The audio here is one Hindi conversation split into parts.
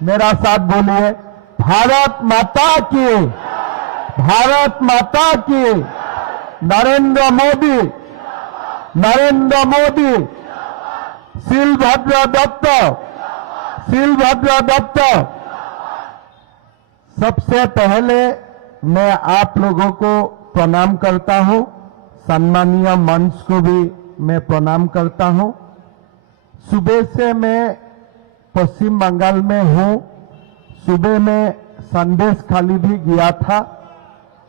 मेरा साथ बोलिए, भारत माता की, भारत माता की, नरेंद्र मोदी, नरेंद्र मोदी, शिलभद्र दत्त, शिलभद्र दत्त। सबसे पहले मैं आप लोगों को प्रणाम करता हूं, सम्मानीय मंच को भी मैं प्रणाम करता हूं। सुबह से मैं पश्चिम बंगाल में हूं। सुबह में संदेश खाली भी गया था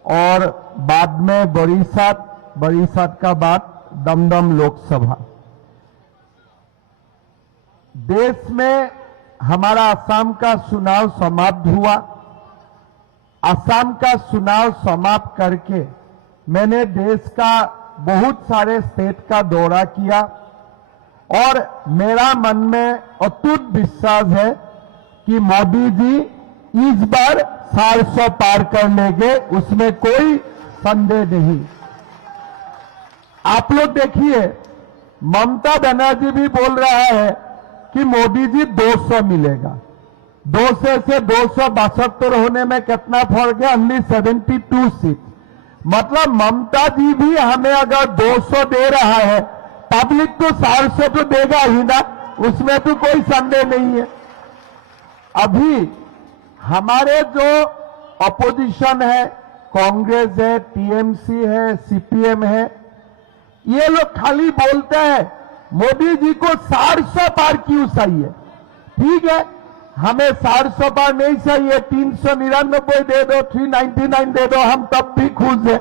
और बाद में बरीसात का बाद दमदम लोकसभा। देश में हमारा असम का चुनाव समाप्त हुआ। असम का चुनाव समाप्त करके मैंने देश का बहुत सारे स्टेट का दौरा किया और मेरा मन में अटूट विश्वास है कि मोदी जी इस बार 400 पार कर लेंगे, उसमें कोई संदेह नहीं। आप लोग देखिए, ममता बनर्जी भी बोल रहा है कि मोदी जी 200 मिलेगा। 200 से 272 होने में कितना फर्क है? Only 72 seat. मतलब ममता जी भी हमें अगर 200 दे रहा है, पब्लिक तो 400 तो देगा ही ना, उसमें तो कोई संदेह नहीं है। अभी हमारे जो अपोजिशन है, कांग्रेस है, टीएमसी है, सीपीएम है, ये लोग खाली बोलते हैं मोदी जी को 400 पार क्यों चाहिए। ठीक है, हमें 400 पार नहीं चाहिए, 399 दे दो, 399 दे दो, हम तब भी खुश हैं।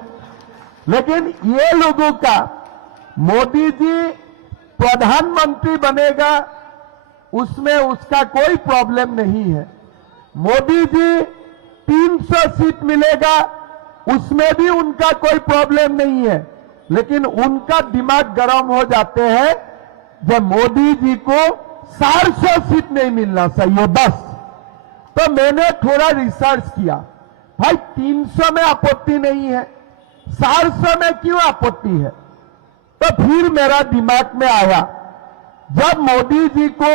लेकिन ये लोगों का मोदी जी प्रधानमंत्री बनेगा, उसमें उसका कोई प्रॉब्लम नहीं है। मोदी जी 300 सीट मिलेगा, उसमें भी उनका कोई प्रॉब्लम नहीं है। लेकिन उनका दिमाग गर्म हो जाते हैं जब मोदी जी को 400 सीट नहीं मिलना चाहिए बस। तो मैंने थोड़ा रिसर्च किया, भाई 300 में आपत्ति नहीं है, 400 में क्यों आपत्ति है? तो फिर मेरा दिमाग में आया, जब मोदी जी को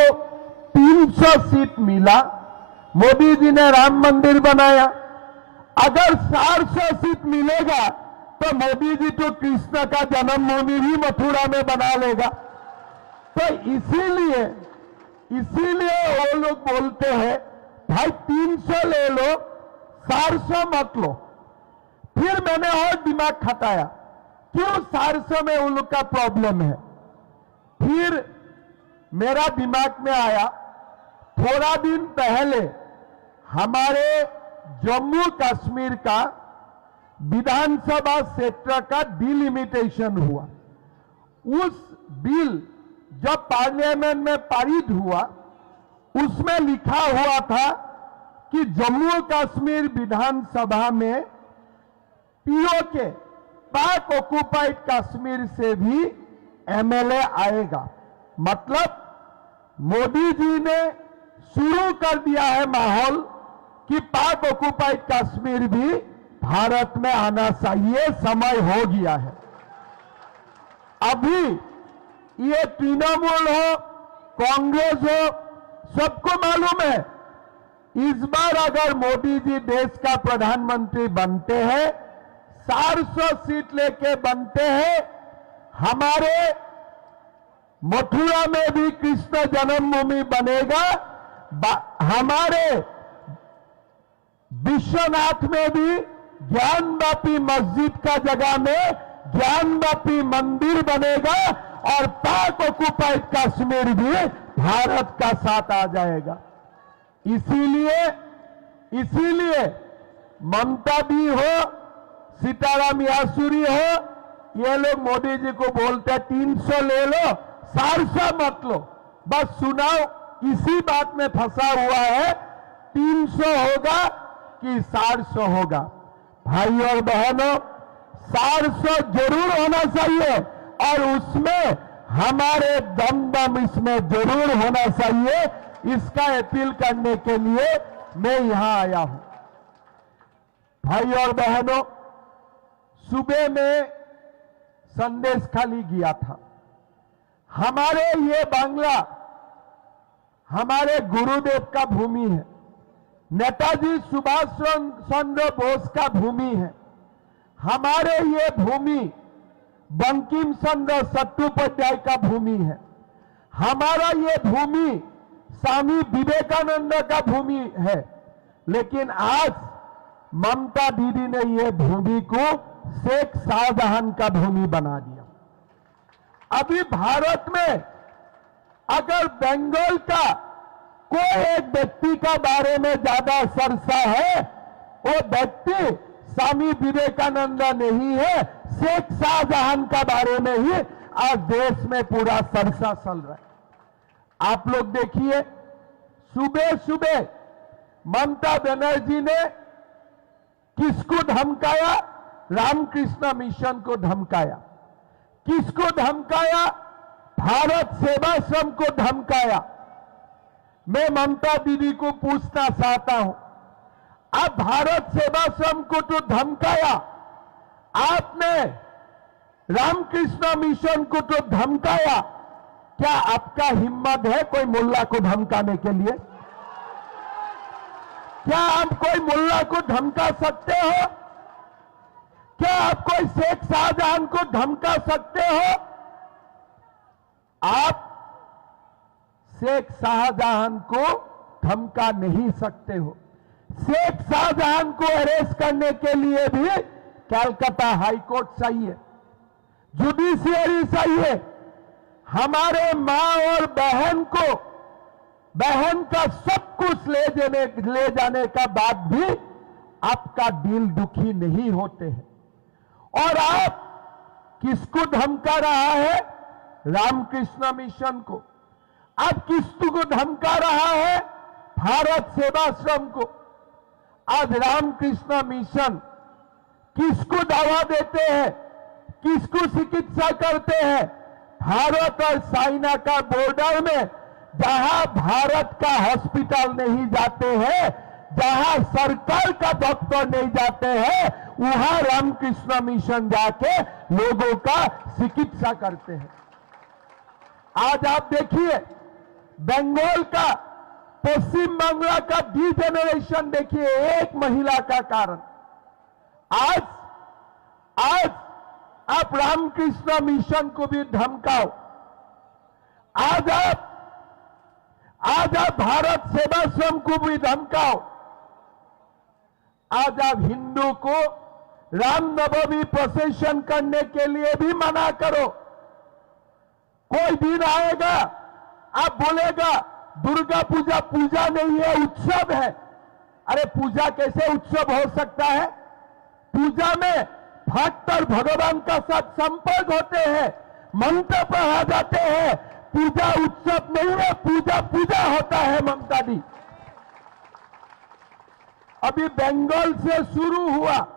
300 सीट मिला, मोदी जी ने राम मंदिर बनाया, अगर 400 सीट मिलेगा तो मोदी जी तो कृष्ण का जन्मभूमि भी मथुरा में बना लेगा। तो इसीलिए वो लोग बोलते हैं भाई 300 ले लो, 400 मत लो। फिर मैंने और दिमाग खटाया, क्यों 400 में उन लोग का प्रॉब्लम है। फिर मेरा दिमाग में आया, थोड़ा दिन पहले हमारे जम्मू कश्मीर का विधानसभा क्षेत्र का डिलिमिटेशन हुआ। उस बिल जब पार्लियामेंट में पारित हुआ, उसमें लिखा हुआ था कि जम्मू कश्मीर विधानसभा में पीओके, पाक ऑक्युपाइड कश्मीर से भी एमएलए आएगा। मतलब मोदी जी ने शुरू कर दिया है माहौल कि पाक ऑक्युपाइड कश्मीर भी भारत में आना चाहिए, समय हो गया है। अभी ये तृणमूल हो, कांग्रेस हो, सबको मालूम है इस बार अगर मोदी जी देश का प्रधानमंत्री बनते हैं, 400 सीट लेके बनते हैं, हमारे मथुरा में भी कृष्ण जन्मभूमि बनेगा, हमारे विश्वनाथ में भी ज्ञानवापी मस्जिद का जगह में ज्ञानवापी मंदिर बनेगा और पाक ऑक्युपाइड कश्मीर भी भारत का साथ आ जाएगा। इसीलिए ममता दी हो, सीताराम येचुरी हो, ये लोग मोदी जी को बोलते हैं 300 ले लो, 400 मत लो। बस चुनाव इसी बात में फंसा हुआ है, 300 होगा कि 400 होगा। भाई और बहनों, 400 जरूर होना चाहिए और उसमें हमारे दम इसमें जरूर होना चाहिए। इसका अपील करने के लिए मैं यहां आया हूं। भाई और बहनों, सुबह में संदेश खाली गया था। हमारे ये बांग्ला हमारे गुरुदेव का भूमि है। नेताजी सुभाष चंद्र बोस का भूमि है। हमारे ये भूमि बंकिम चंद्र चट्टोपाध्याय का भूमि है। हमारा ये भूमि स्वामी विवेकानंद का भूमि है। लेकिन आज ममता दीदी ने ये भूमि को शेख शाहजहां का भूमि बना दिया। अभी भारत में अगर बंगाल का कोई एक व्यक्ति का बारे में ज्यादा चर्चा है, वो व्यक्ति स्वामी विवेकानंद नहीं है, शेख शाहजहां का बारे में ही आज देश में पूरा चर्चा चल रहा है। आप लोग देखिए, सुबह सुबह ममता बनर्जी ने किसको धमकाया? रामकृष्ण मिशन को धमकाया। किसको धमकाया? भारत सेवाश्रम को धमकाया। मैं ममता दीदी को पूछना चाहता हूं, आप भारत सेवाश्रम को तो धमकाया, आपने रामकृष्ण मिशन को तो धमकाया, क्या आपका हिम्मत है कोई मुल्ला को धमकाने के लिए? क्या आप कोई मुल्ला को धमका सकते हो? क्या आप कोई शेख शाहजहां को धमका सकते हो? आप शेख शाहजहां को धमका नहीं सकते हो। शेख शाहजहां को अरेस्ट करने के लिए भी कलकत्ता हाईकोर्ट चाहिए, जुडिशियरी चाहिए। हमारे मां और बहन को, बहन का सब कुछ ले जाने का बाद भी आपका दिल दुखी नहीं होते हैं। और आप किसको धमका रहा है? रामकृष्ण मिशन को। आप किसको धमका रहा है? भारत सेवाश्रम को। आज रामकृष्ण मिशन किसको दवा देते हैं? किसको चिकित्सा करते हैं? भारत और चाइना का बॉर्डर में जहां भारत का हॉस्पिटल नहीं जाते हैं, जहां सरकार का डॉक्टर नहीं जाते हैं, वहां रामकृष्ण मिशन जाके लोगों का चिकित्सा करते हैं। आज आप देखिए, बंगाल का, पश्चिम बंगाल का डिजेनरेशन देखिए, एक महिला का कारण। आज आप रामकृष्ण मिशन को भी धमकाओ। आज आप भारत सेवाश्रम को भी धमकाओ। आज आप हिंदू को रामनवमी प्रोसेशन करने के लिए भी मना करो। कोई दिन आएगा, आप बोलेगा दुर्गा पूजा पूजा नहीं है, उत्सव है। अरे पूजा कैसे उत्सव हो सकता है? पूजा में भक्त और भगवान का साथ संपर्क होते हैं, मंत्र पढ़ा जाते हैं। पूजा उत्सव नहीं है, पूजा पूजा होता है। ममता दी, अभी बंगाल से शुरू हुआ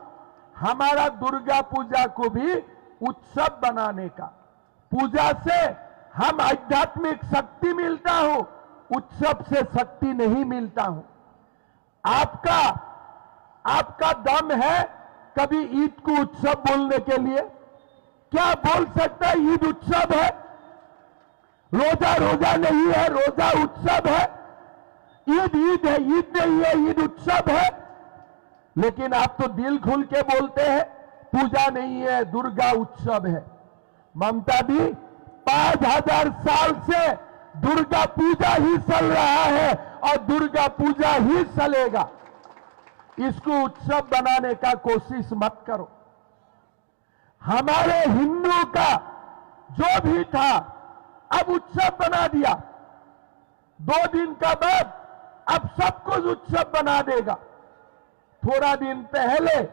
हमारा दुर्गा पूजा को भी उत्सव बनाने का। पूजा से हम आध्यात्मिक शक्ति मिलता हूं, उत्सव से शक्ति नहीं मिलता हूं। आपका दम है कभी ईद को उत्सव बोलने के लिए? क्या बोल सकता है ईद उत्सव है? रोजा नहीं है, रोजा उत्सव है। ईद है, ईद नहीं है, ईद उत्सव है। लेकिन आप तो दिल खुल के बोलते हैं पूजा नहीं है, दुर्गा उत्सव है। ममता दी, 5000 साल से दुर्गा पूजा ही चल रहा है और दुर्गा पूजा ही चलेगा। इसको उत्सव बनाने का कोशिश मत करो। हमारे हिंदू का जो भी था अब उत्सव बना दिया। 2 दिन का बाद अब सब कुछ उत्सव बना देगा। थोड़ा दिन पहले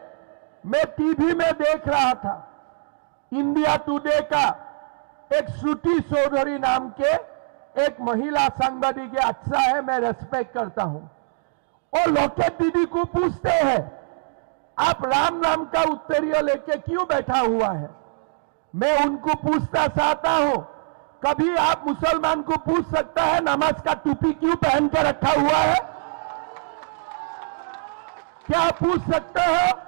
मैं टीवी में देख रहा था, इंडिया टुडे का एक श्रुति चौधरी नाम के एक महिला सांबादिक, अच्छा है, मैं रेस्पेक्ट करता हूं। और लोकेट दीदी को पूछते हैं, आप राम नाम का उत्तरीय लेके क्यों बैठा हुआ है? मैं उनको पूछना चाहता हूं, कभी आप मुसलमान को पूछ सकता है नमाज का टोपी क्यों पहन कर रखा हुआ है? क्या पूछ सकते हो?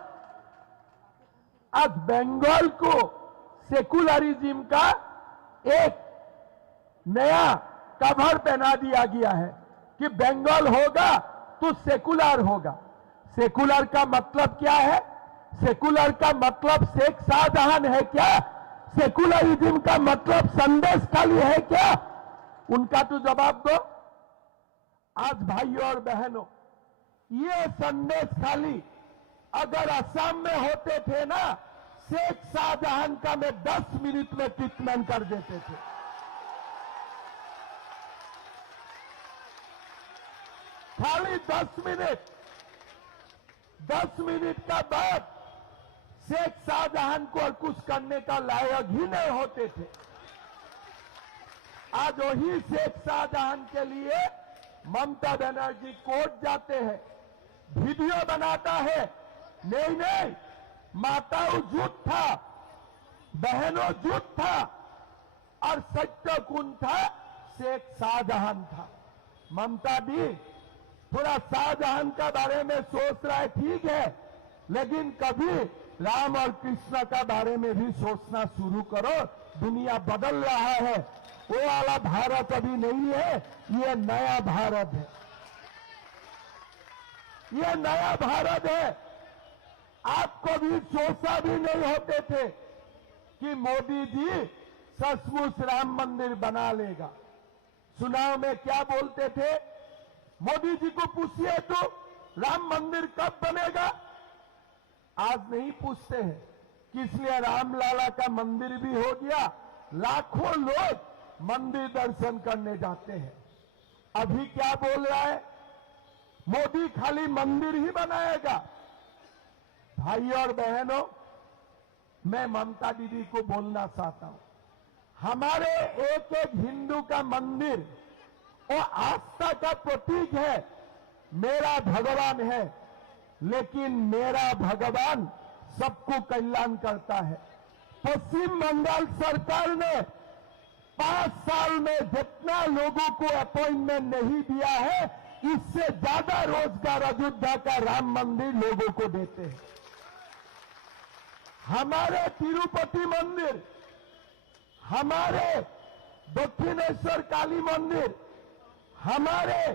आज बंगाल को सेकुलरिज्म का एक नया कवर पहना दिया गया है कि बंगाल होगा तो सेकुलर होगा। सेकुलर का मतलब क्या है? सेकुलर का मतलब शेख शाहजहां है क्या? सेकुलरिज्म का मतलब संदेश खाली है क्या? उनका तो जवाब दो। आज भाइयों और बहनों, ये संदेश खाली अगर असम में होते थे ना, शेख शाहजहां का मैं 10 मिनट में ट्रीटमेंट कर देते थे। खाली 10 मिनट, 10 मिनट का बाद शेख शाहजहां को और कुछ करने का लायक ही नहीं होते थे। आज वही शेख शाहजहां के लिए ममता बनर्जी कोर्ट जाते हैं, वीडियो बनाता है। नहीं नहीं, माताओं झूठ था, बहनों झूठ था, और सत्य कौन था? शेख शाहजहां था। ममता भी थोड़ा शाहजहां का बारे में सोच रहा है, ठीक है, लेकिन कभी राम और कृष्ण का बारे में भी सोचना शुरू करो। दुनिया बदल रहा है, वो वाला भारत अभी नहीं है, ये नया भारत है, ये नया भारत है। आपको भी सोचा भी नहीं होते थे कि मोदी जी सचमुच राम मंदिर बना लेगा। चुनाव में क्या बोलते थे? मोदी जी को पूछिए तो राम मंदिर कब बनेगा? आज नहीं पूछते हैं, किसलिए रामलाला का मंदिर भी हो गया, लाखों लोग मंदिर दर्शन करने जाते हैं। अभी क्या बोल रहा है? मोदी खाली मंदिर ही बनाएगा। भाइयों और बहनों, मैं ममता दीदी को बोलना चाहता हूं, हमारे एक एक हिंदू का मंदिर वो आस्था का प्रतीक है। मेरा भगवान है, लेकिन मेरा भगवान सबको कल्याण करता है। पश्चिम बंगाल सरकार ने 5 साल में जितना लोगों को अपॉइंटमेंट नहीं दिया है, इससे ज्यादा रोजगार अयोध्या का राम मंदिर लोगों को देते हैं। हमारे तिरुपति मंदिर, हमारे दक्षिणेश्वर काली मंदिर, हमारे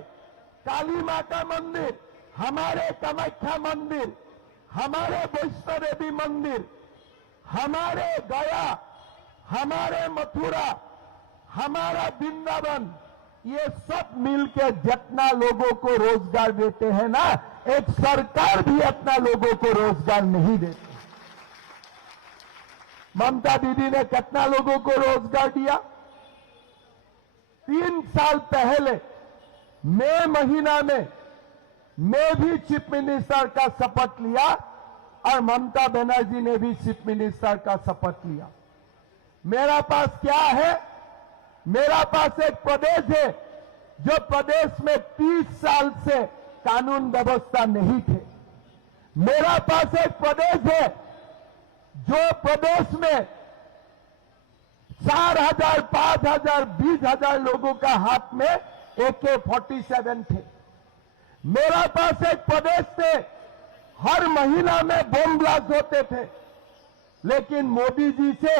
काली माता मंदिर, हमारे कामाख्या मंदिर, हमारे वैष्णो देवी मंदिर, हमारे गया, हमारे मथुरा, हमारा वृंदावन, ये सब मिलकर जितना लोगों को रोजगार देते हैं ना, एक सरकार भी अपना लोगों को रोजगार नहीं देती। ममता दीदी ने कितना लोगों को रोजगार दिया? 3 साल पहले मई महीना में मैं भी चीफ मिनिस्टर का शपथ लिया और ममता बनर्जी ने भी चीफ मिनिस्टर का शपथ लिया। मेरा पास क्या है? मेरा पास एक प्रदेश है जो प्रदेश में 30 साल से कानून व्यवस्था नहीं थे। मेरा पास एक प्रदेश है जो प्रदेश में 4,000, 5,000, 20,000 लोगों का हाथ में AK-47 थे। मेरा पास एक प्रदेश थे हर महीना में बम ब्लास्ट होते थे, लेकिन मोदी जी से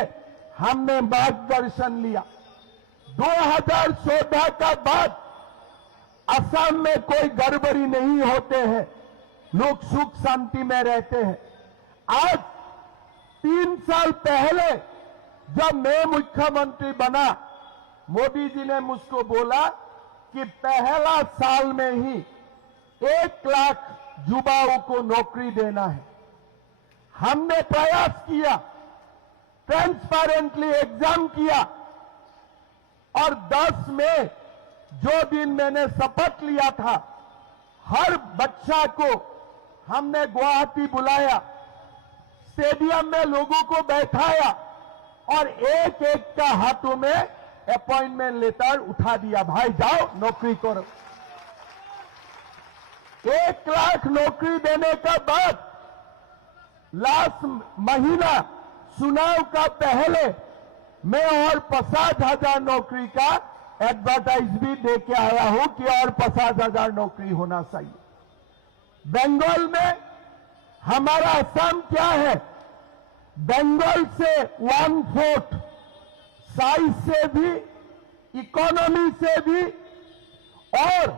हमने मार्गदर्शन लिया। 2014 का बाद असम में कोई गड़बड़ी नहीं होते हैं, लोग सुख शांति में रहते हैं। आज 3 साल पहले जब मैं मुख्यमंत्री बना, मोदी जी ने मुझको बोला कि पहला साल में ही 1 लाख युवाओं को नौकरी देना है। हमने प्रयास किया, ट्रांसपेरेंटली एग्जाम किया, और 10 में जो दिन मैंने शपथ लिया था, हर बच्चा को हमने गुवाहाटी बुलाया, स्टेडियम में लोगों को बैठाया और एक एक का हाथों में अपॉइंटमेंट लेटर उठा दिया, भाई जाओ नौकरी करो। 1 लाख नौकरी देने के बाद लास्ट महीना चुनाव का पहले मैं और 50,000 नौकरी का एडवर्टाइज भी दे के आया हूं कि और 50,000 नौकरी होना चाहिए। बंगाल में हमारा असम क्या है? बंगाल से 1/4 साइज से भी, इकोनॉमी से भी और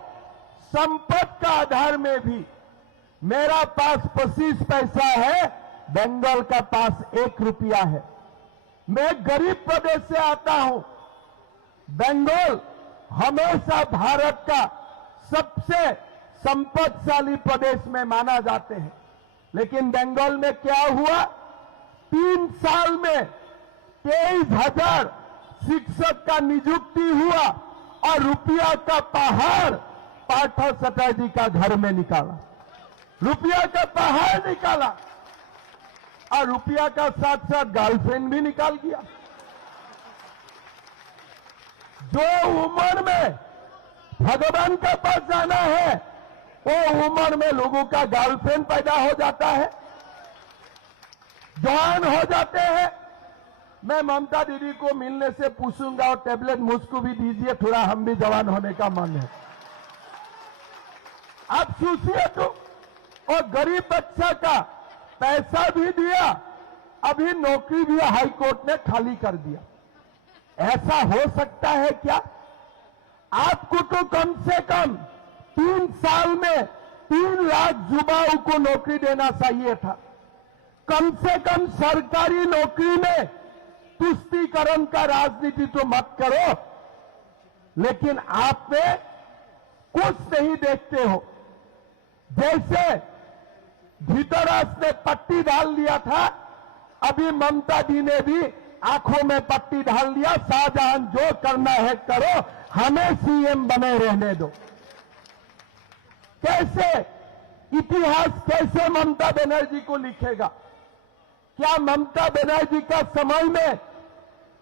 संपत्ति का आधार में भी मेरा पास 25 पैसा है, बंगाल का पास 1 रुपया है। मैं गरीब प्रदेश से आता हूं। बंगाल हमेशा भारत का सबसे संपत्तिशाली प्रदेश में माना जाते हैं, लेकिन बंगाल में क्या हुआ? 3 साल में 23,000 शिक्षक का नियुक्ति हुआ और रुपया का पहाड़ पाठक चटर्जी का घर में निकाला। रुपया का पहाड़ निकाला और रुपया का साथ साथ गर्लफ्रेंड भी निकाल दिया। जो उम्र में भगवान के पास जाना है, वो उम्र में लोगों का गर्लफ्रेंड पैदा हो जाता है, जवान हो जाते हैं। मैं ममता दीदी को मिलने से पूछूंगा और टेबलेट मुझको भी दीजिए, थोड़ा हम भी जवान होने का मन है। आप सोचिए तो, और गरीब बच्चा का पैसा भी दिया, अभी नौकरी भी हाई कोर्ट ने खाली कर दिया। ऐसा हो सकता है क्या? आपको तो कम से कम 3 साल में 3 लाख युवाओं को नौकरी देना चाहिए था। कम से कम सरकारी नौकरी में तुष्टीकरण का राजनीति तो मत करो, लेकिन आप में कुछ नहीं देखते हो। जैसे धृतराष्ट्र ने पट्टी डाल लिया था, अभी ममता दी ने भी आंखों में पट्टी डाल लिया। शाहजहां जो करना है करो, हमें सीएम बने रहने दो। कैसे इतिहास कैसे ममता बनर्जी को लिखेगा? क्या ममता बनर्जी का समय में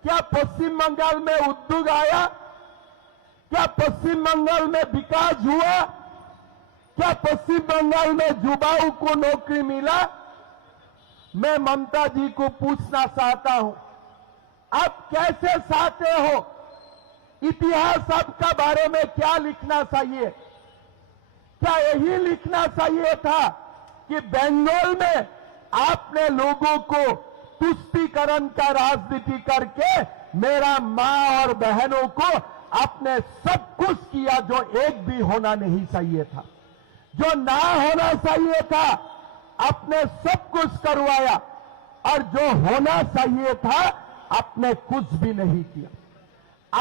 क्या पश्चिम बंगाल में उद्योग आया? क्या पश्चिम बंगाल में विकास हुआ? क्या पश्चिम बंगाल में युवाओं को नौकरी मिला? मैं ममता जी को पूछना चाहता हूं, आप कैसे चाहते हो? इतिहास आपका बारे में क्या लिखना चाहिए? क्या यही लिखना चाहिए था कि बंगाल में आपने लोगों को तुष्टीकरण का राजनीति करके मेरा मां और बहनों को आपने सब कुछ किया जो एक भी होना नहीं चाहिए था, जो ना होना चाहिए था आपने सब कुछ करवाया, और जो होना चाहिए था आपने कुछ भी नहीं किया।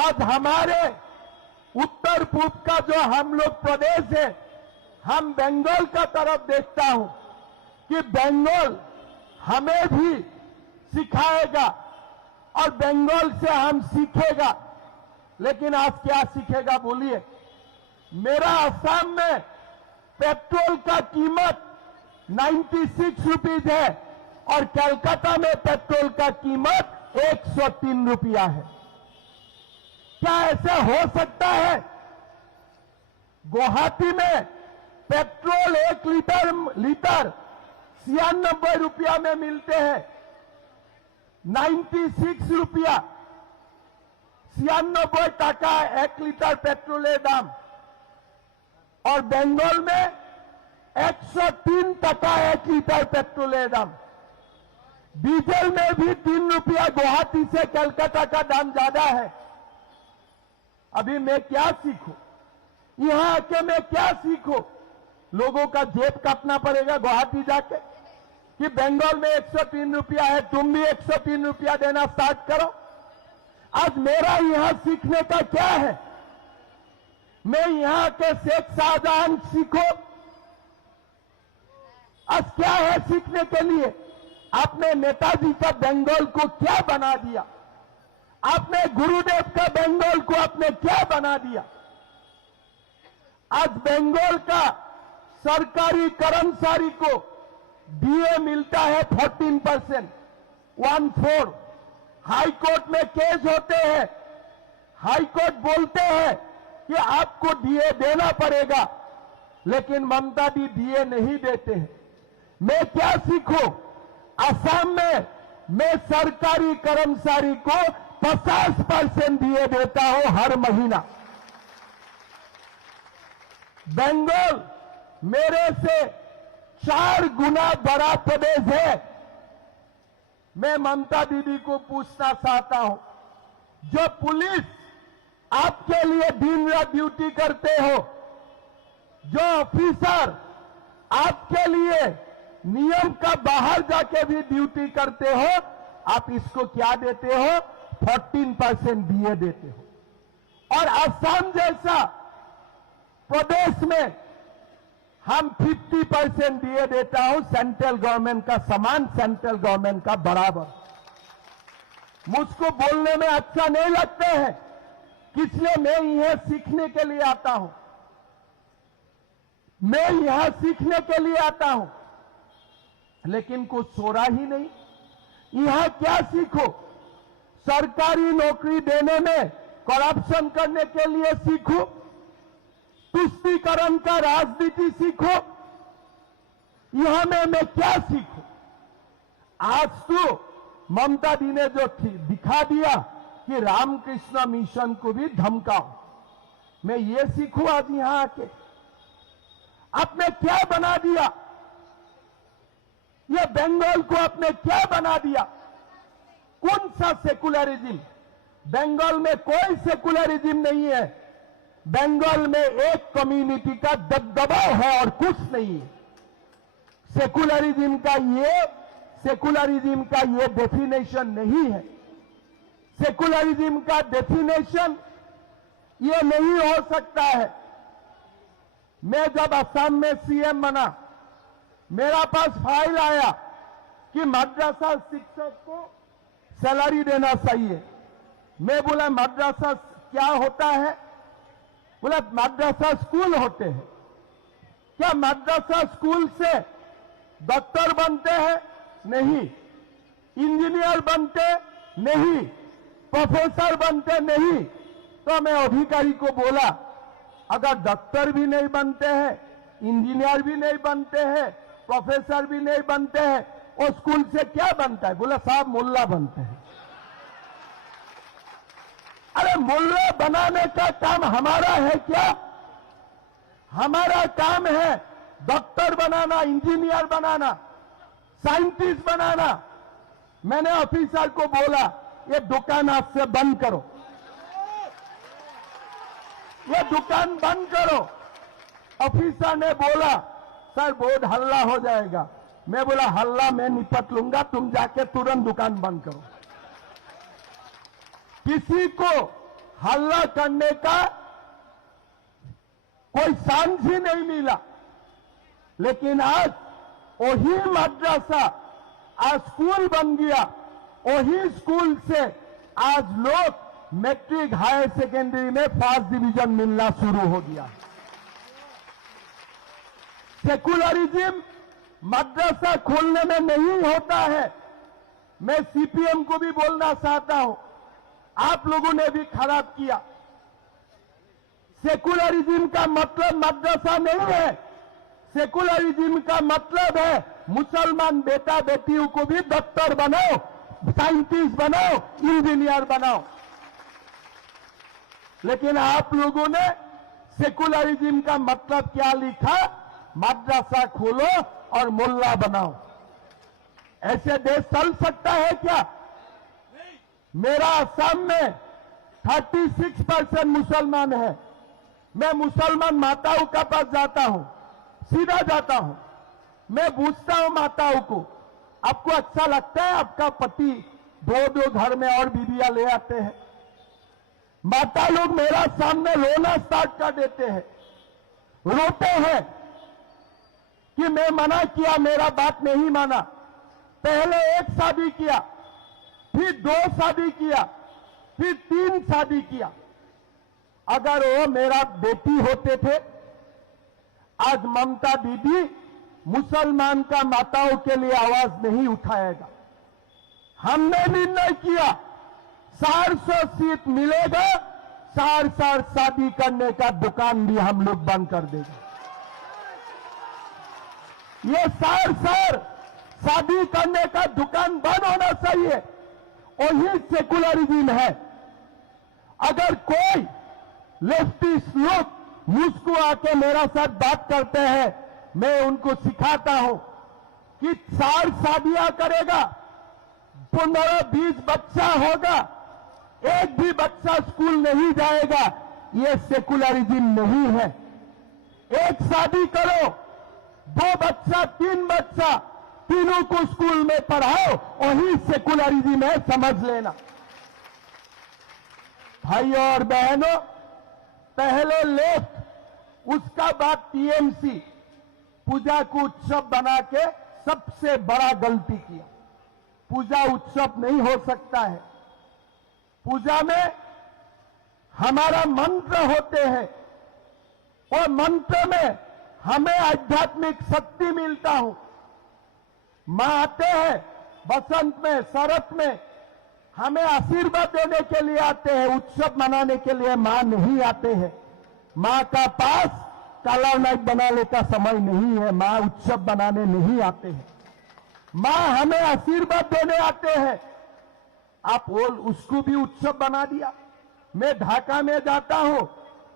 आज हमारे उत्तर पूर्व का जो हम लोग प्रदेश है, हम बंगाल का तरफ देखता हूं कि बंगाल हमें भी सिखाएगा और बंगाल से हम सीखेगा। लेकिन आज क्या सीखेगा बोलिए? मेरा असम में पेट्रोल का कीमत 96 रुपीज है और कलकत्ता में पेट्रोल का कीमत 103 रुपया है। क्या ऐसा हो सकता है? गुवाहाटी में पेट्रोल 1 लीटर 96 रुपया में मिलते हैं, 96 रुपया 96 टका 1 लीटर पेट्रोल दाम, और बंगाल में 103 टका 1 लीटर पेट्रोल दाम। डीजल में भी 3 रुपया गुवाहाटी से कलकत्ता का दाम ज्यादा है। अभी मैं क्या सीखूं? यहां आके मैं क्या सीखूं? लोगों का जेब काटना पड़ेगा गुवाहाटी जाके कि बंगाल में 103 रुपया है, तुम भी 103 रुपया देना स्टार्ट करो। आज मेरा यहां सीखने का क्या है? मैं यहां के शेख शाहजहां सीखो। आज क्या है सीखने के लिए? आपने नेताजी का बंगाल को क्या बना दिया? आपने गुरुदेव का बंगाल को आपने क्या बना दिया? आज बंगाल का सरकारी कर्मचारी को डीए मिलता है 14%, 1/4। हाई कोर्ट में केस होते हैं, हाई कोर्ट बोलते हैं कि आपको डीए देना पड़ेगा, लेकिन ममता दी डीए नहीं देते हैं। मैं क्या सीखूं? असम में मैं सरकारी कर्मचारी को 50% डीए देता हूं हर महीना। बंगाल मेरे से 4 गुना बड़ा प्रदेश है। मैं ममता दीदी को पूछना चाहता हूं, जो पुलिस आपके लिए दिन रात ड्यूटी करते हो, जो ऑफिसर आपके लिए नियम का बाहर जाके भी ड्यूटी करते हो, आप इसको क्या देते हो? 14% डीए देते हो। और असम जैसा प्रदेश में हम 50% डीए देता हूं, सेंट्रल गवर्नमेंट का समान, सेंट्रल गवर्नमेंट का बराबर। मुझको बोलने में अच्छा नहीं लगते हैं, इसलिए मैं यह सीखने के लिए आता हूं। मैं यहां सीखने के लिए आता हूं, लेकिन कुछ सोरा ही नहीं। यहां क्या सीखो? सरकारी नौकरी देने में करप्शन करने के लिए सीखो, तुष्टीकरण का राजनीति सीखो। यहां में मैं क्या सीखूं? आज तो ममता दी ने जो दिखा दिया कि रामकृष्ण मिशन को भी धमकाओ, मैं ये सीखूं आज यहां आके? आपने क्या बना दिया? ये बंगाल को आपने क्या बना दिया? कौन सा सेकुलरिज्म? बंगाल में कोई सेकुलरिज्म नहीं है। बंगाल में एक कम्युनिटी का दबदबा है और कुछ नहीं है। सेकुलरिज्म का ये डेफिनेशन नहीं है। सेकुलरिज्म का डेफिनेशन ये नहीं हो सकता है। मैं जब असम में सीएम बना, मेरा पास फाइल आया कि मद्रासा शिक्षक को सैलरी देना चाहिए। मैं बोला मद्रासा क्या होता है? बोला मद्रासा स्कूल होते हैं। क्या मद्रासा स्कूल से डॉक्टर बनते हैं? नहीं। इंजीनियर बनते? नहीं। प्रोफेसर बनते? नहीं। तो मैं अधिकारी को बोला, अगर डॉक्टर भी नहीं बनते हैं, इंजीनियर भी नहीं बनते हैं, प्रोफेसर भी नहीं बनते हैं, वो स्कूल से क्या बनता है? बोला साहब मुल्ला बनते हैं। अरे मुल्ला बनाने का काम हमारा है क्या? हमारा काम है डॉक्टर बनाना, इंजीनियर बनाना, साइंटिस्ट बनाना। मैंने ऑफिसर को बोला ये दुकान आज से बंद करो, ये दुकान बंद करो। ऑफिसर ने बोला सर बहुत हल्ला हो जाएगा। मैं बोला हल्ला मैं निपट लूंगा, तुम जाके तुरंत दुकान बंद करो। किसी को हल्ला करने का कोई चांस ही नहीं मिला। लेकिन आज वही मद्रासा आज स्कूल बन गया। वही स्कूल से आज लोग मैट्रिक हायर सेकेंडरी में फर्स्ट डिवीजन मिलना शुरू हो गया। सेकुलरिज्म मद्रासा खोलने में नहीं होता है। मैं सीपीएम को भी बोलना चाहता हूं, आप लोगों ने भी खराब किया। सेकुलरिज्म का मतलब मद्रासा नहीं है। सेकुलरिज्म का मतलब है मुसलमान बेटा बेटियों को भी डॉक्टर बनाओ, साइंटिस्ट बनाओ, इंजीनियर बनाओ। लेकिन आप लोगों ने सेकुलरिज्म का मतलब क्या लिखा? मद्रासा खोलो और मुल्ला बनाओ। ऐसे देश चल सकता है क्या? मेरा असम में 36% मुसलमान है। मैं मुसलमान माताओं का पास जाता हूं, सीधा जाता हूं। मैं पूछता हूं माताओं को, आपको अच्छा लगता है आपका पति दो घर में और बीबियां ले आते हैं? माता लोग मेरा सामने रोना स्टार्ट कर देते हैं, रोते हैं कि मैं मना किया, मेरा बात नहीं माना। पहले एक शादी किया, फिर 2 शादी किया, फिर 3 शादी किया। अगर वो मेरा बेटी होते थे, आज ममता दीदी मुसलमान का माताओं के लिए आवाज नहीं उठाएगा। हमने निर्णय किया 400 सीट मिलेगा, 4 शादी करने का दुकान भी हम लोग बंद कर देंगे। ये 4 शादी करने का दुकान बंद होना चाहिए। वही सेकुलरिज्म है। अगर कोई लेफ्टिस्ट लोग मुझको आके मेरा साथ बात करते हैं, मैं उनको सिखाता हूं कि 4 शादियां करेगा, 15-20 बच्चा होगा, एक भी बच्चा स्कूल नहीं जाएगा। ये सेकुलरिज्म नहीं है। एक शादी करो, 2 बच्चा 3 बच्चा, तीनों को स्कूल में पढ़ाओ, वही सेकुलरिज्म है, समझ लेना। भाइयों और बहनों, पहले लेफ्ट, उसका बाद टीएमसी पूजा को उत्सव बना के सबसे बड़ा गलती किया। पूजा उत्सव नहीं हो सकता है। पूजा में हमारा मंत्र होते हैं और मंत्र में हमें आध्यात्मिक शक्ति मिलता हूं। मां आते हैं बसंत में, शरत में, हमें आशीर्वाद देने के लिए आते हैं, उत्सव मनाने के लिए मां नहीं आते हैं। मां का पास काला नाइट बनाने का समय नहीं है, मां उत्सव बनाने नहीं आते हैं। मां हमें आशीर्वाद देने आते हैं। आप बोल उसको भी उत्सव बना दिया। मैं ढाका में जाता हूं,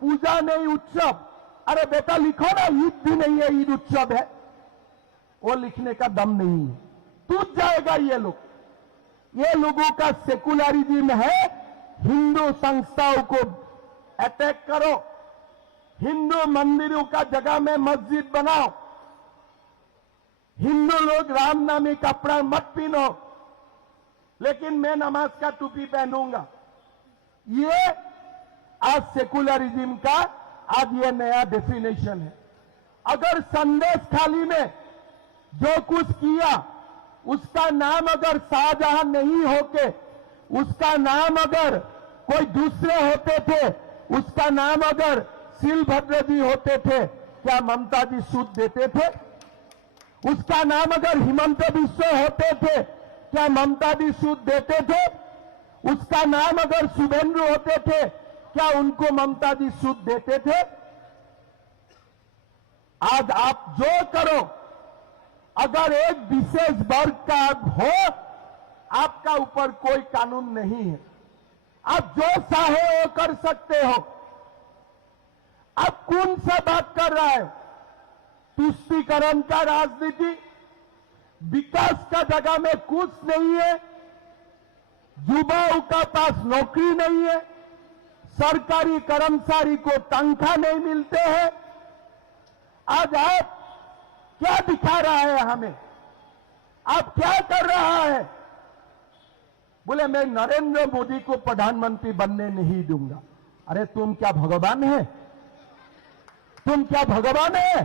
पूजा नहीं उत्सव। अरे बेटा लिखो ना, ईद भी नहीं है, ईद उत्सव है। वो लिखने का दम नहीं है, टूट जाएगा ये लोग। ये लोगों का सेकुलरिज्म है, हिंदू संस्थाओं को अटैक करो, हिंदू मंदिरों का जगह में मस्जिद बनाओ, हिंदू लोग रामनामी कपड़ा मत पहनो, लेकिन मैं नमाज का टोपी पहनूंगा। ये आज सेकुलरिज्म का आज ये नया डेफिनेशन है। अगर संदेश खाली में जो कुछ किया, उसका नाम अगर शाहजहां नहीं होके, उसका नाम अगर कोई दूसरे होते थे, उसका नाम अगर शिलभद्र जी होते थे, क्या ममता जी सूद देते थे? उसका नाम अगर हिमंत बिश्व होते थे, क्या ममता जी सूद देते थे? उसका नाम अगर शुभेंद्र होते थे, क्या उनको ममता जी सूद देते थे? आज आप जो करो, अगर एक विशेष वर्ग का हो, आपका ऊपर कोई कानून नहीं है। आप जो चाहे वो कर सकते हो। अब कौन सा बात कर रहा है? तुष्टीकरण का राजनीति, विकास का जगह में कुछ नहीं है, युवाओं का पास नौकरी नहीं है, सरकारी कर्मचारी को तनख्वाह नहीं मिलते हैं। आज आप क्या दिखा रहा है हमें? आप क्या कर रहा है? बोले मैं नरेंद्र मोदी को प्रधानमंत्री बनने नहीं दूंगा। अरे तुम क्या भगवान है? तुम क्या भगवान है?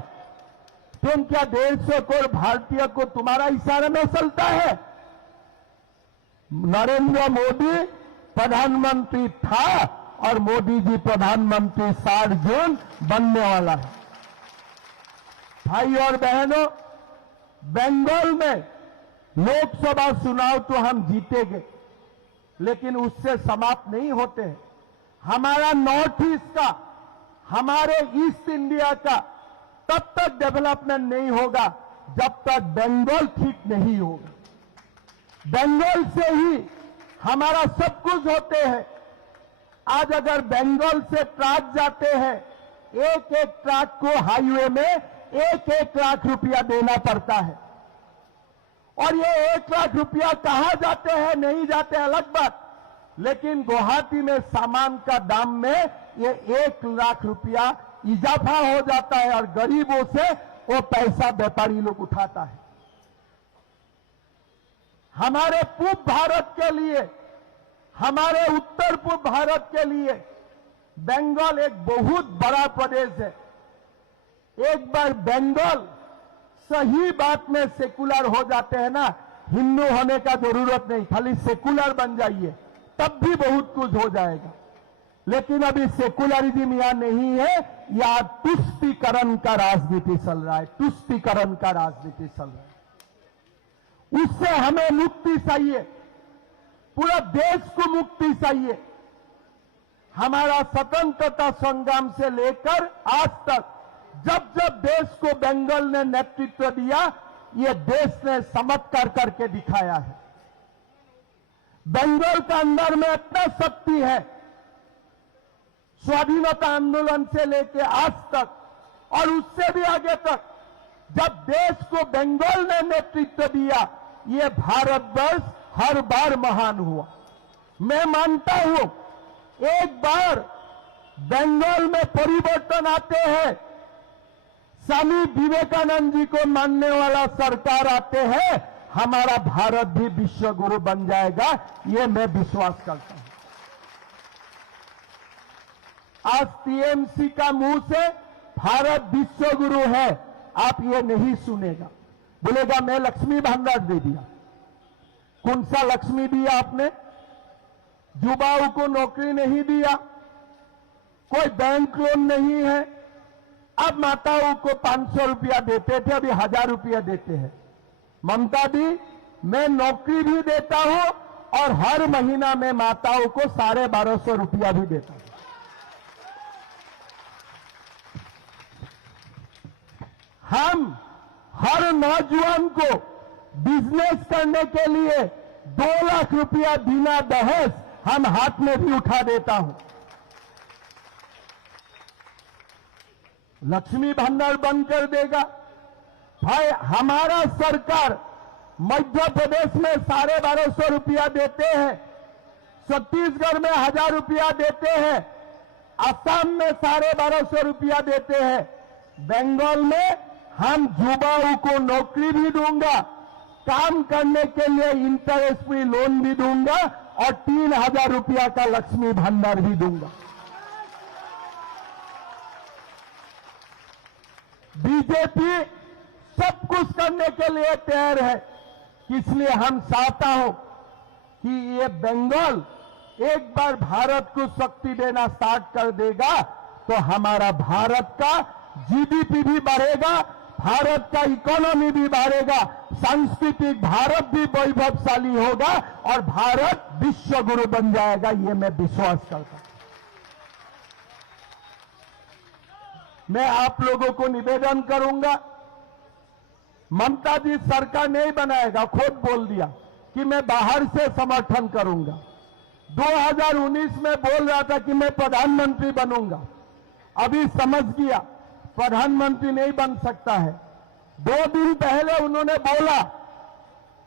तुम क्या देश को, भारतीय को तुम्हारा इशारा में चलता है? नरेंद्र मोदी प्रधानमंत्री था और मोदी जी प्रधानमंत्री 7 जून बनने वाला है। भाई और बहनों, बंगाल में लोकसभा चुनाव तो हम जीतेंगे, लेकिन उससे समाप्त नहीं होते हैं। हमारा नॉर्थ ईस्ट का, हमारे ईस्ट इंडिया का तब तक डेवलपमेंट नहीं होगा जब तक बंगाल ठीक नहीं होगा। बंगाल से ही हमारा सब कुछ होते हैं। आज अगर बंगाल से ट्रक जाते हैं, एक एक ट्रक को हाईवे में 1-1 लाख रुपया देना पड़ता है। और ये 1 लाख रुपया कहां जाते हैं, नहीं जाते अलग बात, लेकिन गुवाहाटी में सामान का दाम में ये 1 लाख रुपया इजाफा हो जाता है और गरीबों से वो पैसा व्यापारी लोग उठाता है। हमारे पूर्व भारत के लिए, हमारे उत्तर पूर्व भारत के लिए बंगाल एक बहुत बड़ा प्रदेश है। एक बार बंगाल सही बात में सेकुलर हो जाते हैं ना, हिंदू होने का जरूरत नहीं, खाली सेकुलर बन जाइए, तब भी बहुत कुछ हो जाएगा। लेकिन अभी सेकुलरिज्म यहां नहीं है, यहां तुष्टीकरण का राजनीति चल रहा है, तुष्टीकरण का राजनीति चल रहा है। उससे हमें मुक्ति चाहिए, पूरा देश को मुक्ति चाहिए। हमारा स्वतंत्रता संग्राम से लेकर आज तक जब जब देश को बंगाल ने नेतृत्व दिया, ये देश ने चमत्कार करके दिखाया है। बंगाल का अंदर में इतना शक्ति है, स्वाधीनता आंदोलन से लेकर आज तक और उससे भी आगे तक, जब देश को बंगाल ने नेतृत्व दिया, ये भारतवर्ष हर बार महान हुआ। मैं मानता हूं एक बार बंगाल में परिवर्तन आते हैं स्वामी विवेकानंद जी को मानने वाला सरकार आते हैं, हमारा भारत भी विश्व गुरु बन जाएगा, ये मैं विश्वास करता हूं। आज टीएमसी का मुंह से भारत विश्व गुरु है, आप ये नहीं सुनेगा। बोलेगा मैं लक्ष्मी भंडार दे दिया। कौन सा लक्ष्मी दिया आपने? युवाओं को नौकरी नहीं दिया, कोई बैंक लोन नहीं है। अब माताओं को 500 रुपया देते थे, अभी 1000 रुपया देते हैं। ममता दी मैं नौकरी भी देता हूं और हर महीना में माताओं को 1250 रुपया भी देता हूं। हम हर नौजवान को बिजनेस करने के लिए 2 लाख रुपया बिना दहेज हम हाथ में भी उठा देता हूं। लक्ष्मी भंडार बंद कर देगा। भाई हमारा सरकार मध्य प्रदेश में 1250 रुपया देते हैं, छत्तीसगढ़ में 1000 रुपया देते हैं, असम में 1250 रुपया देते हैं, बंगाल में हम युवाओं को नौकरी भी दूंगा, काम करने के लिए इंटरेस्ट फ्री लोन भी दूंगा और 3000 रुपया का लक्ष्मी भंडार भी दूंगा। बीजेपी सब कुछ करने के लिए तैयार है, इसलिए हम चाहता हूं कि ये बंगाल एक बार भारत को शक्ति देना स्टार्ट कर देगा तो हमारा भारत का जीडीपी भी बढ़ेगा, भारत का इकोनॉमी भी बढ़ेगा, सांस्कृतिक भारत भी वैभवशाली होगा और भारत विश्व गुरु बन जाएगा, ये मैं विश्वास करता हूं। मैं आप लोगों को निवेदन करूंगा, ममता जी सरकार नहीं बनाएगा, खुद बोल दिया कि मैं बाहर से समर्थन करूंगा। 2019 में बोल रहा था कि मैं प्रधानमंत्री बनूंगा, अभी समझ गया प्रधानमंत्री नहीं बन सकता है। 2 दिन पहले उन्होंने बोला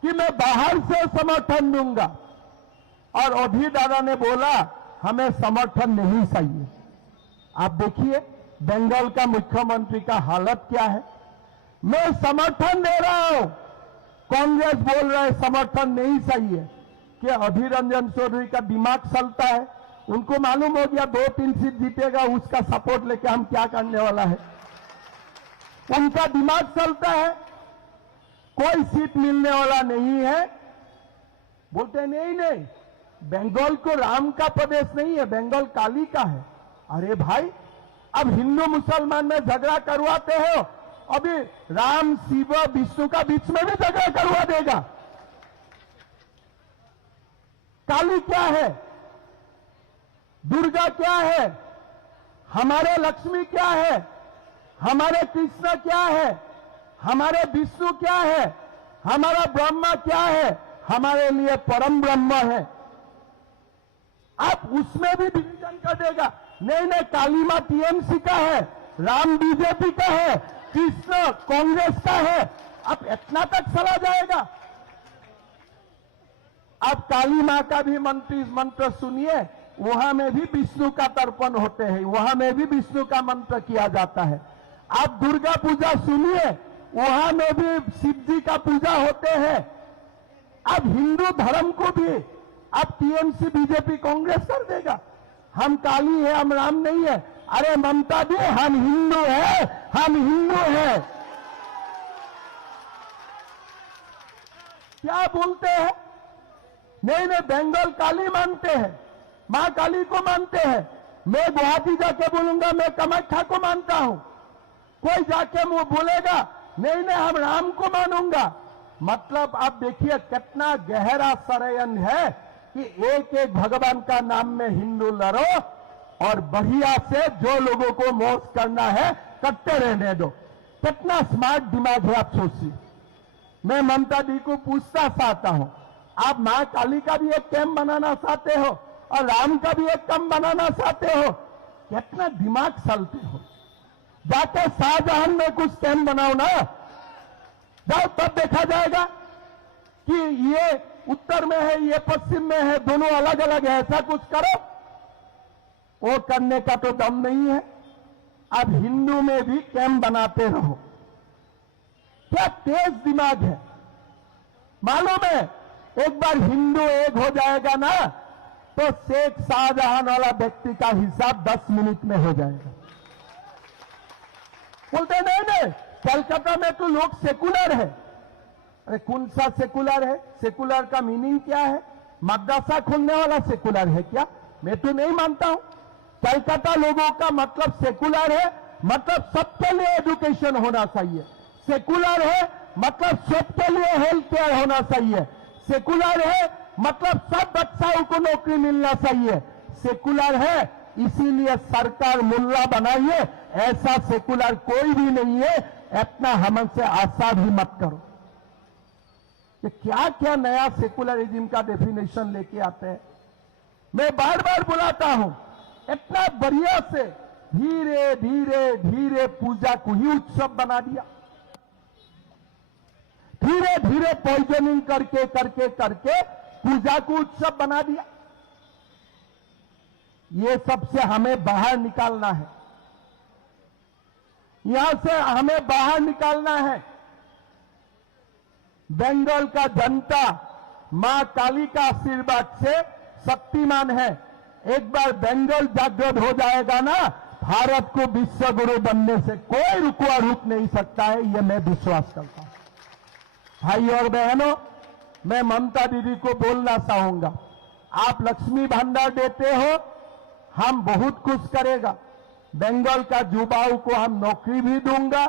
कि मैं बाहर से समर्थन दूंगा और अभी दादा ने बोला हमें समर्थन नहीं चाहिए। आप देखिए बंगाल का मुख्यमंत्री का हालत क्या है। मैं समर्थन दे रहा हूं, कांग्रेस बोल रहा है समर्थन नहीं चाहिए। कि अधीर रंजन चौधरी का दिमाग चलता है, उनको मालूम हो गया 2-3 सीट जीतेगा, उसका सपोर्ट लेके हम क्या करने वाला है। उनका दिमाग चलता है, कोई सीट मिलने वाला नहीं है। बोलते नहीं बंगाल को राम का प्रदेश नहीं है, बंगाल काली का है। अरे भाई अब हिंदू मुसलमान में झगड़ा करवाते हो, अभी राम शिव विष्णु का बीच में भी झगड़ा करवा देगा। काली क्या है, दुर्गा क्या है, हमारे लक्ष्मी क्या है, हमारे कृष्ण क्या है, हमारे विष्णु क्या है, हमारा ब्रह्मा क्या है, हमारे लिए परम ब्रह्म है। आप उसमें भी डिवीजन कर देगा। नहीं काली मां टीएमसी का है, राम बीजेपी का है, कृष्ण कांग्रेस का है। अब इतना तक चला जाएगा। अब काली मां का भी मंत्र सुनिए, वहां में भी विष्णु का तर्पण होते हैं, वहां में भी विष्णु का मंत्र किया जाता है। आप दुर्गा पूजा सुनिए, वहां में भी शिव जी का पूजा होते हैं। अब हिंदू धर्म को भी अब टीएमसी बीजेपी कांग्रेस कर देगा। हम काली है, हम राम नहीं है। अरे ममता दी हम हिंदू है, हम हिंदू है। क्या बोलते हैं? नहीं बंगाल काली मानते हैं, मां काली को मानते हैं। मैं गुवाहाटी जाके बोलूंगा मैं कामाख्या को मानता हूं, कोई जाके मुंह बोलेगा नहीं हम राम को मानूंगा। मतलब आप देखिए कितना गहरा षड्यंत्र है कि एक भगवान का नाम में हिंदू लड़ो और बढ़िया से जो लोगों को मौज करना है करते रहने दो। कितना स्मार्ट दिमाग है, आप सोचिए। मैं ममता दी को पूछना चाहता हूं, आप मां काली का भी एक कैंप बनाना चाहते हो और राम का भी एक कैंप बनाना चाहते हो, कितना दिमाग चलते हो। जाके शाहजहां में कुछ कैंप बनाओ ना, जाओ तब देखा जाएगा कि ये उत्तर में है ये पश्चिम में है, दोनों अलग अलग है। ऐसा कुछ करो, वो करने का तो दम नहीं है। अब हिंदू में भी कैंप बनाते रहो। क्या तेज दिमाग है। मालूम है, एक बार हिंदू एक हो जाएगा ना तो शेख शाहजहां वाला व्यक्ति का हिसाब 10 मिनट में हो जाएगा। बोलते नहीं, कलकत्ता में तो लोग सेकुलर है। अरे कौन सा सेकुलर है? सेकुलर का मीनिंग क्या है? मदरसा खोलने वाला सेकुलर है क्या? मैं तो नहीं मानता हूं। कलकत्ता लोगों का मतलब सेकुलर है, मतलब सबके लिए एजुकेशन होना चाहिए। सेकुलर है मतलब सबके लिए हेल्थ केयर होना चाहिए। सेकुलर है मतलब सब बच्चाओं को नौकरी मिलना चाहिए। सेकुलर है इसीलिए सरकार मुल्ला बनाइए, ऐसा सेकुलर कोई भी नहीं है। अपना हमसे आशा भी मत करो। ये क्या क्या नया सेकुलरिज्म का डेफिनेशन लेके आते हैं। मैं बार बार बुलाता हूं, इतना बढ़िया से धीरे धीरे धीरे पूजा को ही उत्सव बना दिया। धीरे धीरे पॉइजनिंग करके करके करके पूजा को उत्सव बना दिया। ये सबसे हमें बाहर निकालना है। यहां से हमें बाहर निकालना है। बंगाल का जनता मां काली का आशीर्वाद से शक्तिमान है। एक बार बंगाल जागृत हो जाएगा ना, भारत को विश्व गुरु बनने से कोई रुक नहीं सकता है। यह मैं विश्वास करता हूं। भाई और बहनों, मैं ममता दीदी को बोलना चाहूंगा, आप लक्ष्मी भंडार देते हो, हम बहुत खुश करेगा। बंगाल का युवाओं को हम नौकरी भी दूंगा,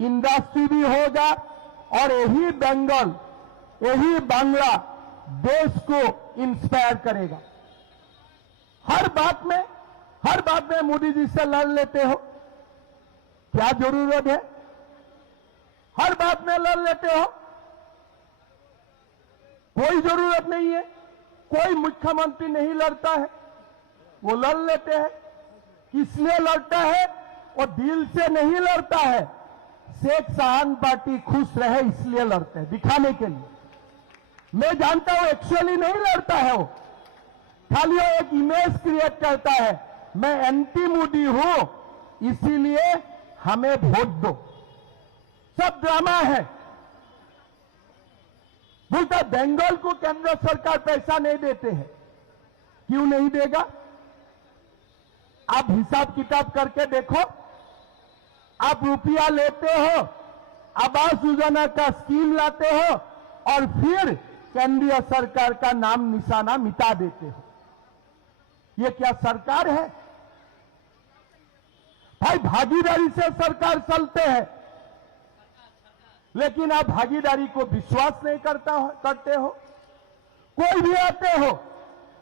इंडस्ट्री भी होगा, और यही बंगाल, यही बांग्ला देश को इंस्पायर करेगा। हर बात में मोदी जी से लड़ लेते हो, क्या जरूरत है? हर बात में लड़ लेते हो, कोई जरूरत नहीं है। कोई मुख्यमंत्री नहीं लड़ता है, वो लड़ लेते हैं। किस लिए लड़ता है? वो दिल से नहीं लड़ता है। शेख शाहजहां पार्टी खुश रहे इसलिए लड़ते हैं, दिखाने के लिए। मैं जानता हूं एक्चुअली नहीं लड़ता है वो, खाली वो एक इमेज क्रिएट करता है, मैं एंटी मोदी हूं इसीलिए हमें वोट दो। सब ड्रामा है। बोलता बंगाल को केंद्र सरकार पैसा नहीं देते हैं। क्यों नहीं देगा? आप हिसाब किताब करके देखो। आप रुपया लेते हो, आवास योजना का स्कीम लाते हो, और फिर केंद्रीय सरकार का नाम निशाना मिटा देते हो। ये क्या सरकार है? भाई भागीदारी से सरकार चलते हैं, लेकिन आप भागीदारी को विश्वास नहीं करते हो। कोई भी आते हो,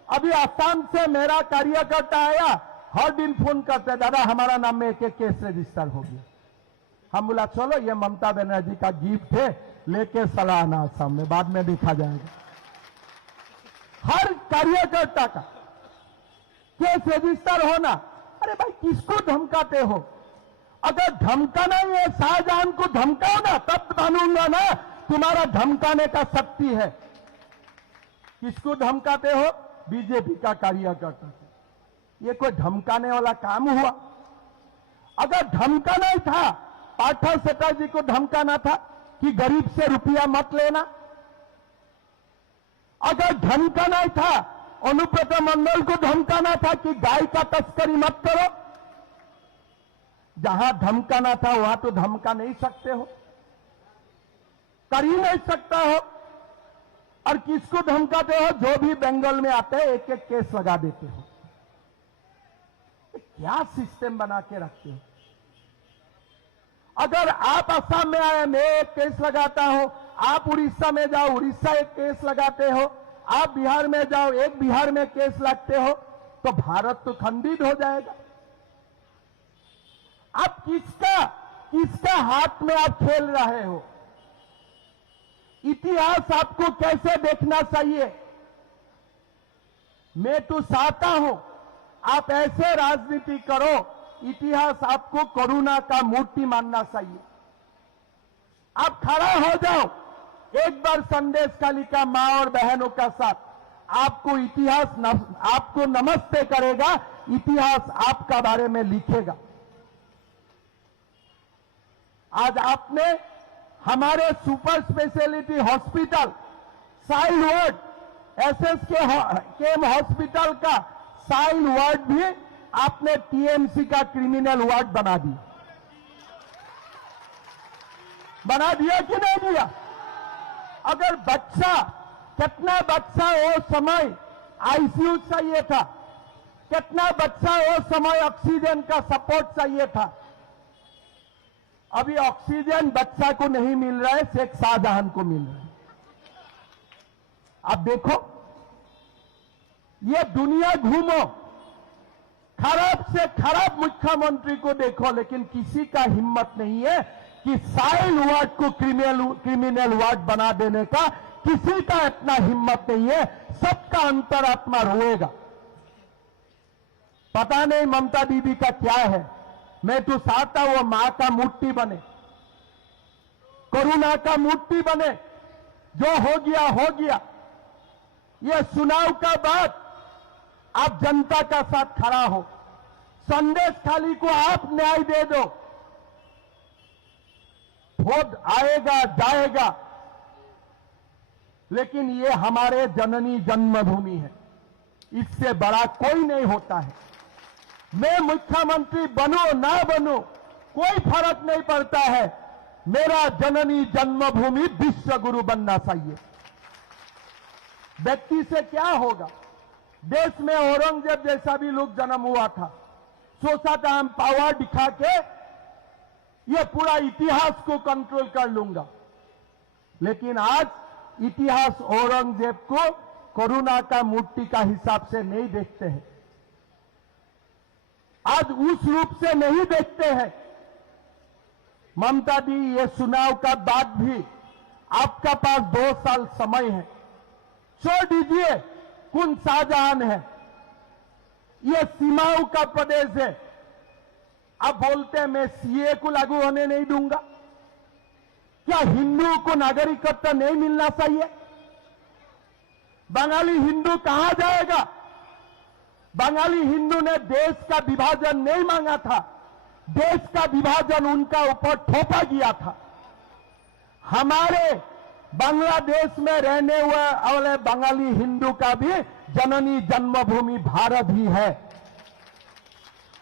अभी आसाम से मेरा कार्यकर्ता आया, हर दिन फोन करते हैं, दादा हमारा नाम में एक केस रजिस्टर हो गया। हम बोला चलो ये ममता बनर्जी का गिफ्ट है, लेके चला आना आसाम में, बाद में देखा जाएगा। हर कार्यकर्ता का केस रजिस्टर होना। अरे भाई किसको धमकाते हो? अगर धमकाना ही है, शाहजहां को धमकाओ ना, तब मानूंगा ना तुम्हारा धमकाने का शक्ति है। किसको धमकाते हो? बीजेपी का कार्यकर्ता। ये कोई धमकाने वाला काम हुआ? अगर धमकाना ही था, पाठक चटर्जी को धमकाना था कि गरीब से रुपया मत लेना। अगर धमकाना ही था, अनुव्रत मंडल को धमकाना था कि गाय का तस्करी मत करो। जहां धमकाना था वहां तो धमका नहीं सकते हो, कर ही नहीं सकता हो। और किसको धमकाते हो? जो भी बंगाल में आते हैं एक एक केस लगा देते हो। क्या सिस्टम बना के रखते हो? अगर आप असम में आए, मैं एक केस लगाता हूं, आप उड़ीसा में जाओ, उड़ीसा एक केस लगाते हो, आप बिहार में जाओ, एक बिहार में केस लगते हो, तो भारत तो खंडित हो जाएगा। आप किसका हाथ में आप खेल रहे हो? इतिहास आपको कैसे देखना चाहिए? मैं तो चाहता हूं आप ऐसे राजनीति करो, इतिहास आपको करुणा का मूर्ति मानना चाहिए। आप खड़ा हो जाओ एक बार संदेश कालिका मां और बहनों का साथ, आपको इतिहास आपको नमस्ते करेगा, इतिहास आपका बारे में लिखेगा। आज आपने हमारे सुपर स्पेशलिटी हॉस्पिटल साइल वार्ड एसएसकेएम हॉस्पिटल का साइल वार्ड भी आपने टीएमसी का क्रिमिनल वार्ड बना दिया कि नहीं दिया? अगर बच्चा, कितना बच्चा वो समय आईसीयू चाहिए था, कितना बच्चा वो समय ऑक्सीजन का सपोर्ट चाहिए था। अभी ऑक्सीजन बच्चा को नहीं मिल रहा है, शेख शाहजहां को मिल रहा है। अब देखो, ये दुनिया घूमो, खराब से खराब मुख्यमंत्री को देखो, लेकिन किसी का हिम्मत नहीं है कि साइल वार्ड को क्रिमिनल वार्ड बना देने का। किसी का इतना हिम्मत नहीं है। सबका अंतरात्मा रोएगा। पता नहीं ममता दीदी का क्या है। मैं तो चाहता हूं वो मां का मूर्ति बने, करुणा का मूर्ति बने। जो हो गया। ये चुनाव का बाद आप जनता का साथ खड़ा हो। संदेश खाली को आप न्याय दे दो, वोट आएगा जाएगा, लेकिन ये हमारे जननी जन्मभूमि है। इससे बड़ा कोई नहीं होता है। मैं मुख्यमंत्री बनूं ना बनूं कोई फर्क नहीं पड़ता है। मेरा जननी जन्मभूमि विश्व गुरु बनना चाहिए। व्यक्ति से क्या होगा? देश में औरंगजेब जैसा भी लोग जन्म हुआ था, सोचा था हम पावर दिखा के ये पूरा इतिहास को कंट्रोल कर लूंगा। लेकिन आज इतिहास औरंगजेब को करुणा का मूर्ति का हिसाब से नहीं देखते हैं। आज उस रूप से नहीं देखते हैं। ममता दी, ये चुनाव का बाद भी आपका पास 2 साल समय है। छोड़ दीजिए कौन शाहजहां है, ये सीमाओं का प्रदेश है। आप बोलते हैं मैं सीए को लागू होने नहीं दूंगा। क्या हिंदुओं को नागरिकत्व नहीं मिलना चाहिए? बंगाली हिंदू कहां जाएगा? बंगाली हिंदू ने देश का विभाजन नहीं मांगा था। देश का विभाजन उनका ऊपर थोपा गया था। हमारे बांग्लादेश में रहने वाले बंगाली हिंदू का भी जननी जन्मभूमि भारत ही है।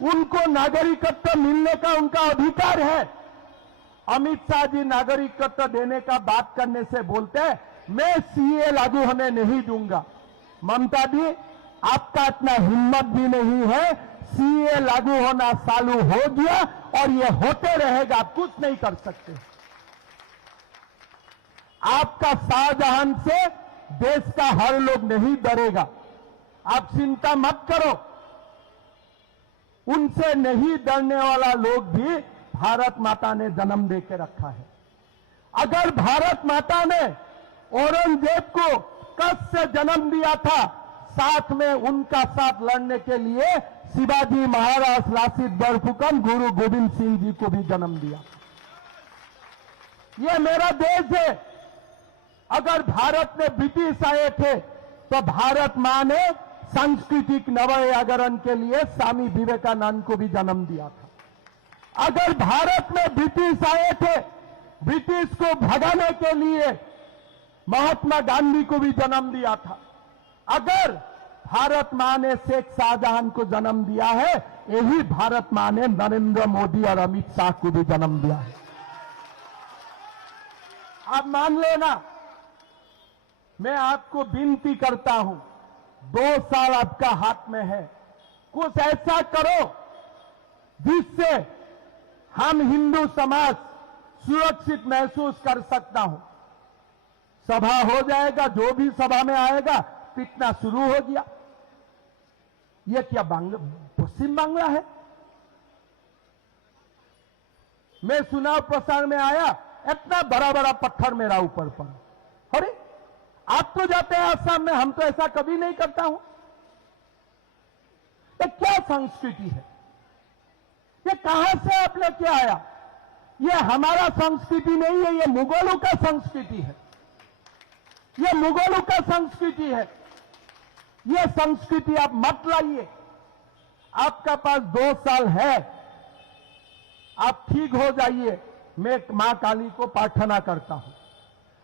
उनको नागरिकत्व मिलने का उनका अधिकार है। अमित शाह जी नागरिकत्व देने का बात करने से बोलते हैं मैं सीए लागू होने नहीं दूंगा। ममता दी, आपका इतना हिम्मत भी नहीं है। सीए लागू होना चालू हो गया और ये होते रहेगा, आप कुछ नहीं कर सकते। आपका शाहजहां से देश का हर लोग नहीं डरेगा। आप चिंता मत करो। उनसे नहीं डरने वाला लोग भी भारत माता ने जन्म दे के रखा है। अगर भारत माता ने औरंगजेब को कष्ट से जन्म दिया था, साथ में उनका साथ लड़ने के लिए शिवाजी महाराज, लासित बरफुकन, गुरु गोविंद सिंह जी को भी जन्म दिया। ये मेरा देश है। अगर भारत में ब्रिटिश आए थे तो भारत मां ने सांस्कृतिक नवजागरण के लिए स्वामी विवेकानंद को भी जन्म दिया था। अगर भारत में ब्रिटिश आए थे, ब्रिटिश को भगाने के लिए महात्मा गांधी को भी जन्म दिया था। अगर भारत मां ने शेख शाहजहां को जन्म दिया है, यही भारत मां ने नरेंद्र मोदी और अमित शाह को भी जन्म दिया है। आप मान लेना, मैं आपको विनती करता हूं, 2 साल आपका हाथ में है। कुछ ऐसा करो जिससे हम हिंदू समाज सुरक्षित महसूस कर सकता हूं। सभा हो जाएगा, जो भी सभा में आएगा पिटना शुरू हो गया। यह क्या पश्चिम बांग्ला है? मैं चुनाव प्रचार में आया, इतना बड़ा बड़ा पत्थर मेरा ऊपर पड़ा। अरे आप तो जाते हैं आसाम में, हम तो ऐसा कभी नहीं करता हूं। ये क्या संस्कृति है? ये कहां से आप लेके आया? ये हमारा संस्कृति नहीं है, ये मुगलों का संस्कृति है। ये मुगलों का संस्कृति है। ये संस्कृति आप मत लाइए। आपका पास 2 साल है, आप ठीक हो जाइए। मैं मां काली को प्रार्थना करता हूं,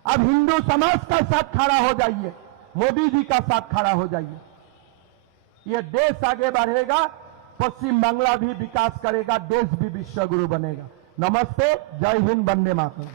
अब हिंदू समाज का साथ खड़ा हो जाइए, मोदी जी का साथ खड़ा हो जाइए। ये देश आगे बढ़ेगा, पश्चिम बांग्ला भी विकास करेगा, देश भी विश्व गुरु बनेगा। नमस्ते, जय हिंद, वंदे मातरम।